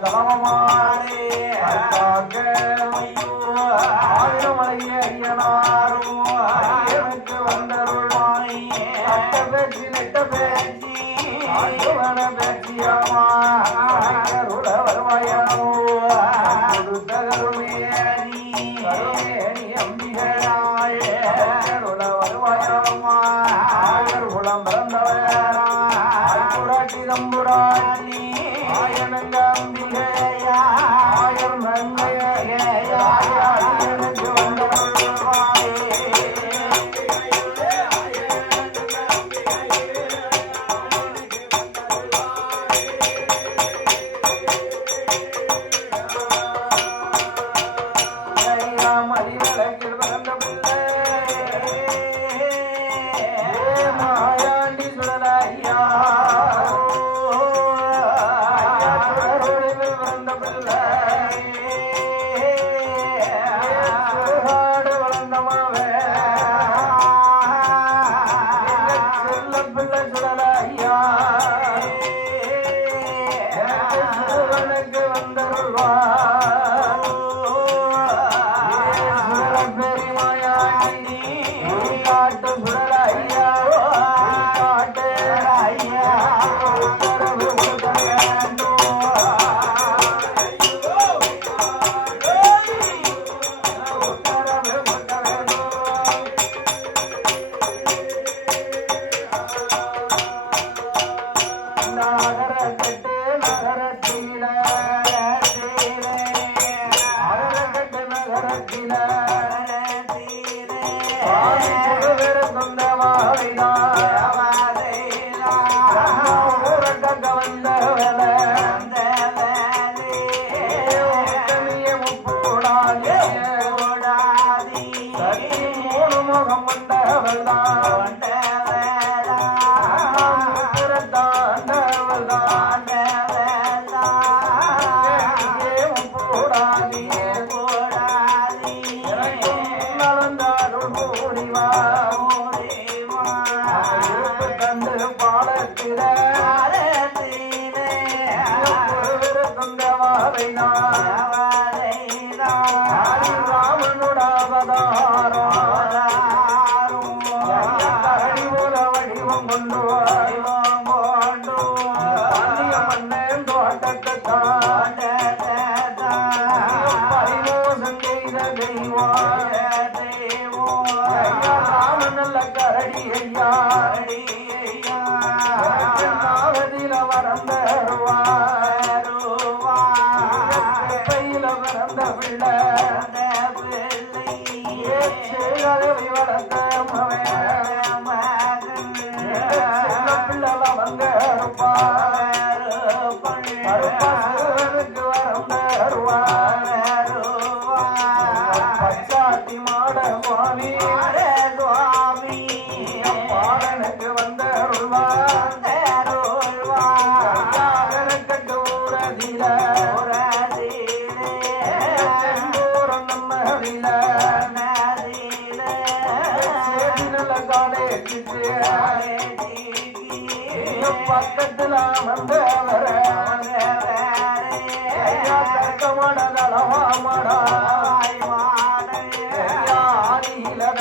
ஓலக்கார தலமமாடே ஆயிரமலைய ஐயனாரும் ஐயனுக்கு வந்தருள்வாய்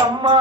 அம்மா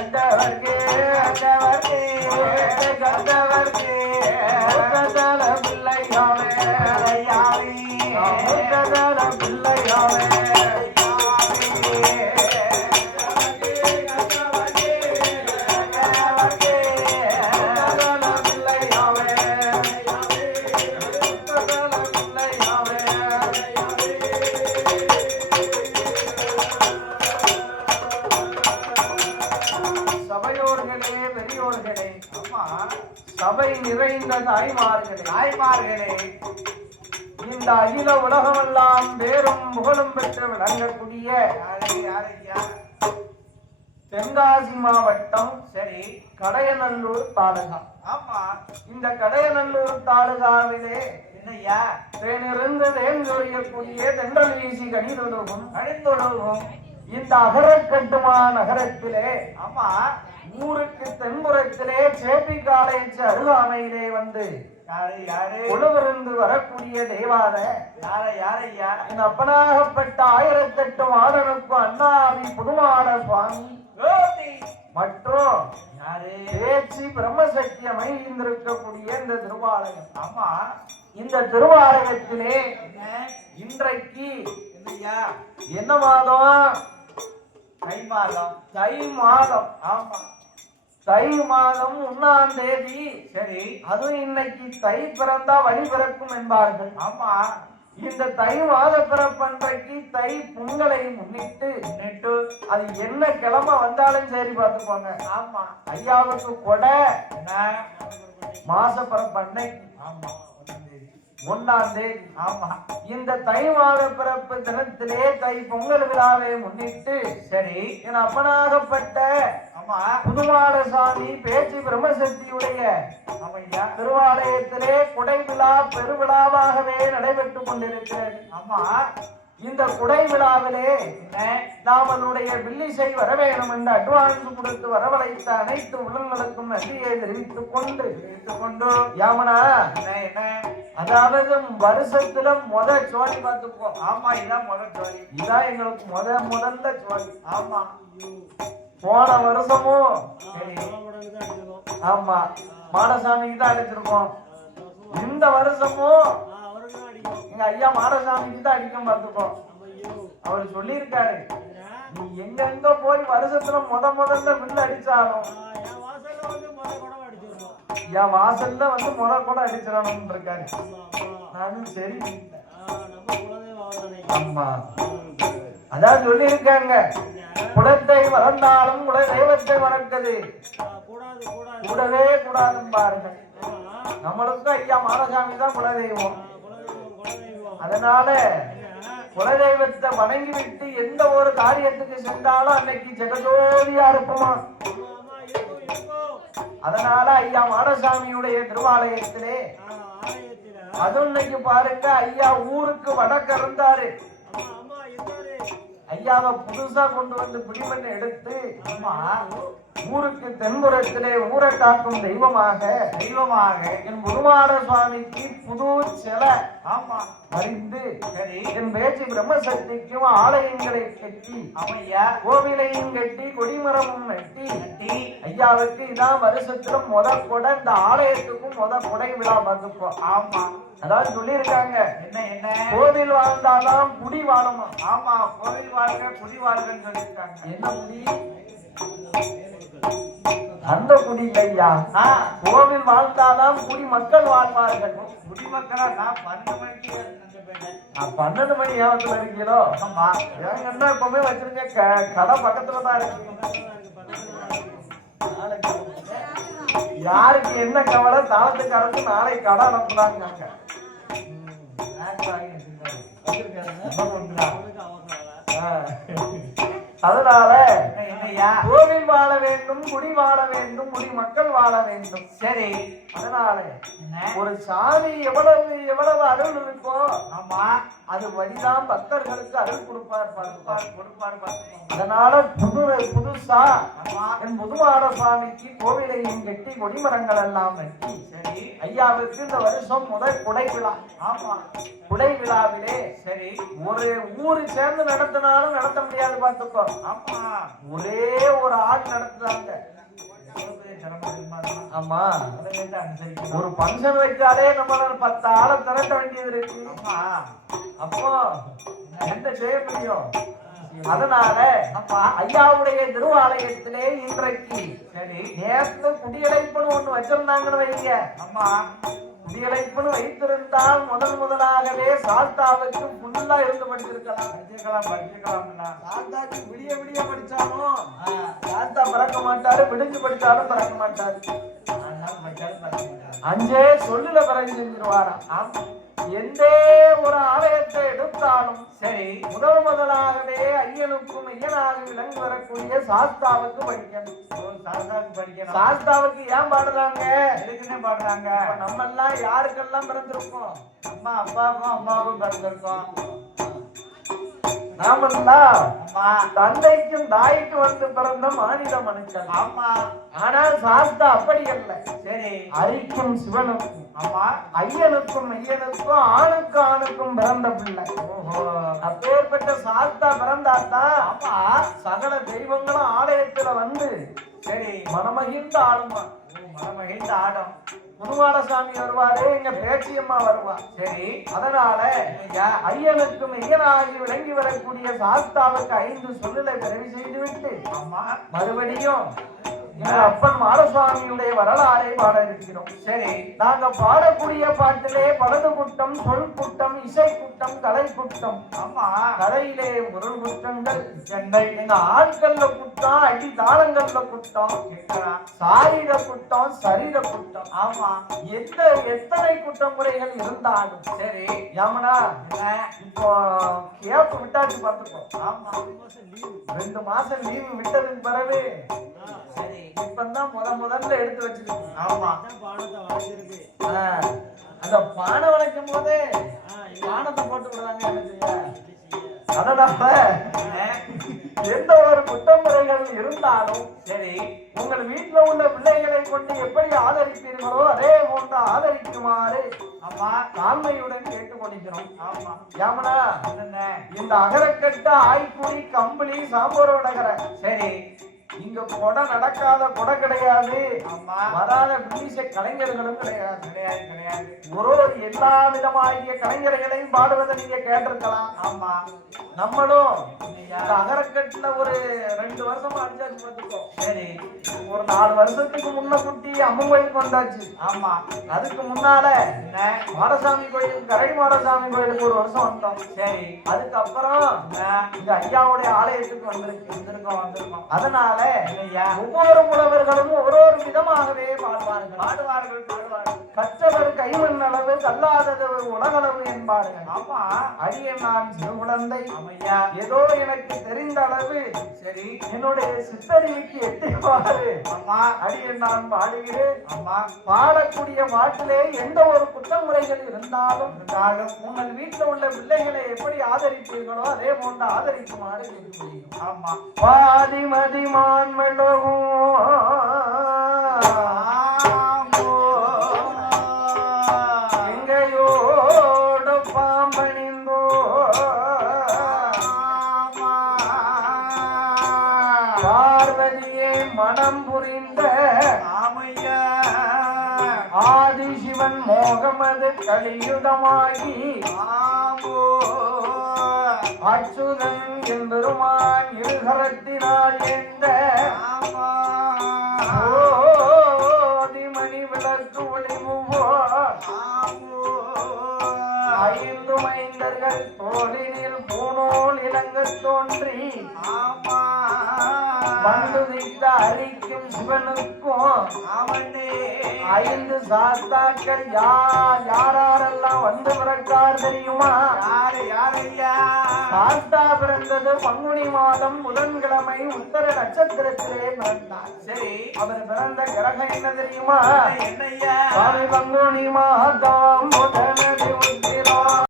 வித்தை கட்டவர்க்கு வித்தை கட்டவர்க்கு. இந்த உலகமெல்லாம் பேரும் புகழும் பெற்று விளங்கக்கூடிய தென்காசி மாவட்டம் சரி. கடையநல்லூர் தாலுகா. ஆமா. இந்த கடையநல்லூர் தாலுகாவிலே என்னய்யா? தேனிருந்து தேங்கொழியக்கூடிய தென்றல் வீசி கணிதொழுகும் கடிந்துழவும் இந்த அகரக்கட்டுமா நகரத்திலே ஆமா. ஊருக்கு தென்புறத்திலே சேப்பி காலேஜ் அருகாமையிலே வந்து உழவிருந்து வரக்கூடிய தேவாத என் அப்பனாகப்பட்ட ஆயிரத்தெட்டு மாடனுக்கு அண்ணாவி புதுமாட சுவாமி. மற்றும் பேச்சு பிரம்மசக்தி அமைந்திருக்கக்கூடிய இந்த திருவாலயம். ஆமா. இந்த திருவாலயத்திலே இன்றைக்கு என்ன மாதம்? தை மாதம். தை மாதம். ஆமா. தை மாதம் ஒன்னாம் தேதி சரி அதுவும் இன்னைக்கு தை பிறந்தா வழி பிறக்கும் என்பார்கள். ஆமா இந்த தை மாத பிறப்பன்றைக்கு தை பொங்கலை முன்னிட்டு நெட்டு அது என்ன கிழமை வந்தாலும் சரி பார்த்துக்கோங்க. ஆமா. ஐயாவுக்கு கொடை மாச பிறப்பன்னைக்கு ஆமா. ஒண்ணாம் தேதி. ஒன்னாம் தேதி ஆமா. இந்த தை மாத பிறப்பு தினத்திலே தை பொங்கல் விழாவை முன்னிட்டு சரி என் அப்பனாகப்பட்ட ஆமா. புதுமாட சாமி பேச்சு பிரம்மசக்தியுடைய ஆமையா. திருவாலயத்திலே குடை விழா பெருவிழாவாகவே நடைபெற்றுக் கொண்டிருக்கிறது. ஆமா. இந்த குடை விழாவிலே என்ன நாம் அதனுடைய வில்லிசை வர வேணும் என்று அட்வான்ஸ் கொடுத்து வரவழைத்த அனைத்து உடல்களுக்கும் நன்றியை தெரிவித்துக் கொண்டு கொண்டு யாமனா என்ன அதாவது வருஷத்துல முத சோழி பார்த்துப்போம் ஆமா இதான் முதல் ஜோலி இதான் எங்களுக்கு முத முதல்ல சோழி ஆமா. போன வருஷமும் ஆமா மாடசாமிக்கு தான் அடிச்சிருக்கோம் இந்த வருஷமும் எங்க ஐயா மாடசாமிக்கு தான் அடிக்க பார்த்துக்கோம் அவர் சொல்லியிருக்காரு. நீ எங்கெங்க போய் வருஷத்துல முத முதல்ல வில்லு அடிச்சாலும் என் வாசல்ல வந்து முத கூட அடிச்சிடணும்னு இருக்காரு. நானும் சரி. ஆமா. அதான் சொல்லியிருக்காங்க. குலத்தை வளர்ந்தாலும் குல தெய்வத்தை வளர்க்குது கூடவே கூடாதுன்னு பாருங்க நம்மளுக்கும் ஐயா மாடசாமி தான் குலதெய்வம். அதனால குலதெய்வத்தை வணங்கி விட்டு எந்த ஒரு காரியத்துக்கு சென்றாலும் அன்னைக்கு ஜெகஜோதியா இருப்போமா? அதனால ஐயா மாடசாமியுடைய திருவாலயத்திலே அது இன்னைக்கு பாருங்க ஐயா ஊருக்கு வடக்கு இருந்தாரு ஐயாவை புதுசா கொண்டு வந்து பிடிமண் எடுத்து ஆமா ஊருக்கு தென்புறத்திலே ஊரை காக்கும் தெய்வமாக தெய்வமாக என் முருமாட சுவாமிக்கு புது சிலை ஆமா. மறிந்து என் பேச்சு பிரம்மசக்திக்கும் ஆலயங்களை கட்டி ஆமையா. கோவிலையும் கட்டி கொடிமரமும் நட்டி கட்டி ஐயாவுக்கு இதான் வருஷத்துல முத கொடை இந்த ஆலயத்துக்கும் முத கொடை விழா பார்த்துப்போம் ஆமா. அதாவது சொல்லியிருக்காங்க. என்ன என்ன? கோவில் வாழ்ந்தாதான் குடி வாழுமா? ஆமா கோவில் வாழ்க குடி வாழ்கன்னு சொல்லியிருக்காங்க. என்ன குடி? அந்த குடி இல்லையா கோவில் வாழ்ந்தாதான் குடி மக்கள் வாழ்வார்கள். குடிமக்களா நான் பன்னெண்டு மணிக்கு. நான் பன்னெண்டு மணி ஏவத்துல ஆமா. ஏங்க என்ன எப்பவுமே வச்சிருக்க க- கடை பக்கத்துல தான் இருக்கு. யாருக்கு என்ன கவலை? தாளத்துக்கு அரசு நாளை கடை அனுப்புனாங்க. அதனால ஆமையா கோவில் வாழ வேண்டும் குடி வாழ வேண்டும் குடி மக்கள் வாழ வேண்டும். சரி. அதனால ஒரு சாமி எவ்வளவு எவ்வளவு அருள் இருக்கோ ஆமா. அது வழிதான் பக்தர்களுக்கு அருள் கொடுப்பார் கொடுப்பாரு கொடுப்பாரு அதனால புது புதுசா என் முதுமாட சுவாமிக்கு கோவிலையும் கட்டி கொடிமரங்கள் எல்லாம் வெட்டி சரி. ஐயாவுக்கு இந்த வருஷம் முதல் குடை விழா. ஆமா. குடை விழாவிலே சரி. ஒரு ஊரு சேர்ந்து நடத்தினாலும் நடத்த முடியாது பார்த்துக்கோ. ஆமா. ஒரே ஒரு ஆள் நடத்துறாங்க? ஆமா. ஒரு ஃபங்க்ஷன் வைத்தாலே நம்ம பத்து ஆளை திரட்ட வேண்டியது இருக்கு. அப்போ என்ன செய்ய முடியும் அதனால ஐயாவுடைய திருவாலயத்திலே இன்றைக்கு சரி. நேற்று குடியடைப்புன்னு ஒண்ணு வச்சிருந்தாங்கன்னு வைங்க. ஆமா. குடியடைப்புன்னு வைத்திருந்தால் முதல் முதலாகவே சாஸ்தாவுக்கு ஃபுல்லா இருந்து படிச்சிருக்கலாம் படிச்சிருக்கலாம் படிச்சிருக்கலாம்ல சாஸ்தாக்கு விடிய விடிய படிச்சாலும் சாஸ்தா பிறக்க மாட்டாரு விடிஞ்சு படிச்சாலும் பிறக்க மாட்டாரு. அஞ்சே சொல்லுல பிறகு செஞ்சிருவாராம். எந்த ஒரு ஆலயத்தை எடுத்தாலும் சரி முதல் முதலாகவே ஐயனுக்கும் ஐயனாக விளங்கி வரக்கூடிய சாஸ்தாவுக்கு படிக்கணும். சாஸ்தாவுக்கு படிக்கணும். சாஸ்தாவுக்கு ஏன் பாடுறாங்க? எதுக்குன்னே பாடுறாங்க? நம்ம எல்லாம் யாருக்கெல்லாம் பிறந்திருக்கோம்? அம்மா அப்பாவுக்கும் அம்மாவுக்கும் பிறந்திருக்கோம். நாமெல்லாம் தந்தைக்கும் தாய்க்கும் வந்து பிறந்த மாநில மனுஷன். ஆமா. ஆனால் சாஸ்தா அப்படி அல்ல. சரி. அரிக்கும் சிவனுக்கும் அம்மா ஐயனுக்கும் ஐயனுக்கும் ஆணுக்கும் ஆணுக்கும் பிறந்த பிள்ளை. ஓஹோ. அப்பேற்பட்ட சாஸ்தா பிறந்தாத்தான் ஆமா. சகல தெய்வங்களும் ஆலயத்துல வந்து சரி. மனமகிழ்ந்த ஆளுமா? மனமகிழ்ந்த ஆடம் முருவாடசாமி வருவாரு எங்க பேச்சியம்மா வருவா. சரி. அதனால ஐயா ஐயனுக்கும் ஐயனாகி விளங்கி வரக்கூடிய சாஸ்தாவுக்கு ஐந்து சொல்லுலை பிறவி செய்துவிட்டு அம்மா மறுபடியும் அப்பன் மாடசுவாமியுடைய வரலாறை பாட இருக்கிறோம். சரி. நாங்க பாடக்கூடிய பாட்டிலே பலது குட்டம் சொல் குட்டம் இசை குட்டம் கலை குட்டம் ஆமா. கலையிலே பொருள் குற்றங்கள் சென்னை எங்க ஆட்கள்ல குட்டம் அடி தாளங்கள்ல குட்டம் சாரீர குட்டம் சரீர குட்டம் ஆமா. எந்த எத்தனை குற்றம் முறைகள் இருந்தாலும் சரி. யாமனா இப்போ கேப் விட்டாச்சு பார்த்துக்கோ. ஆமா. ரெண்டு மாசம் லீவு விட்டதுக்கு பிறகு சரி. இப்பதான் முத முதல்ல எடுத்து வச்சிருக்கு ஆமா. ஆ, அந்த பானை வளைக்கும் போதே பானத்தை போட்டு விடுறாங்க என்ன செய்ய? அதனால? எந்த ஒரு குற்றமுறைகள் இருந்தாலும் சரி. உங்கள் வீட்டுல உள்ள பிள்ளைகளை கொண்டு எப்படி ஆதரிப்பீர்களோ அதே போன்று ஆதரிக்குமாறு ஆமா. தாழ்மையுடன் கேட்டுக்கொள்கிறோம் ஆமா. யாமனா? இந்த அகரக்கட்டு ஆய்க்குடி கம்பளி சாம்போரோடகர சரி. இங்க கொடை நடக்காத கொடை கிடையாது. ஆமா. வராத பிரிட்டிஷ கலைஞர்களும் கிடையாது. கிடையாது கிடையாது. ஒரு ஒரு எல்லா விதமாகிய கலைஞர்களையும் பாடுவதை நீங்க கேட்டிருக்கலாம். ஆமா. நம்மளும்? இந்த அகரக்கட்டுல ஒரு ரெண்டு வருஷமா அடிச்சாச்சு பார்த்துக்கோ சரி. ஒரு நாலு வருஷத்துக்கு முன்ன குட்டி அம்மன் கோயிலுக்கு வந்தாச்சு. ஆமா. அதுக்கு முன்னால மாடசாமி கோயில் கரடி மாடசாமி கோயிலுக்கு ஒரு வருஷம் வந்தோம். சரி. அதுக்கப்புறம் இங்க ஐயாவுடைய ஆலயத்துக்கு வந்திருக்கு. வந்திருக்கோம் வந்திருக்கோம். அதனால ஒவ்வொரு புலவர்களும் ஒரு ஒரு விதமாகவே பாடுவார்கள். பாடுவார்கள் பாடுவார்கள். கற்றவர் கைமண் அளவு கல்லாதது உலகளவு என்பார்கள். ஆமா அடியன் நான் குழந்தை. ஏதோ எனக்கு தெரிந்த அளவு. சரி. என்னுடைய சித்தறிவுக்கு எட்டியவாறு. ஆமா. அடியன் நான் பாடுகிறேன். ஆமா. பாடக்கூடிய பாட்டிலே எந்த ஒரு குற்றமுறைகள் இருந்தாலும் இருந்தாலும். உங்கள் வீட்டில் உள்ள பிள்ளைகளை எப்படி ஆதரிப்பீர்களோ அதே போன்று ஆதரிக்குமாறு கேட்டுக்கொள்கிறோம் ஆமா. பாதி மதிமான் மெழுகும் மோகமது கலியுதமாகி அச்சுதன் எம்பெருமான் இருகரத்தினால் எந்த ஐந்து சாஸ்தாக்கள் யார் யாரெல்லாம் வந்து பிறக்க யாருக்கார் தெரியுமா? யாரு யாரு ஐயா? சாஸ்தா பிறந்தது பங்குனி மாதம் புதன்கிழமை உத்தர நட்சத்திரத்திலே பிறந்தார் சரி. அவர் பிறந்த கிரகம் என்ன தெரியுமா? என்ன ஐயா? சுவாமி பங்குனி மாதம் உத்தர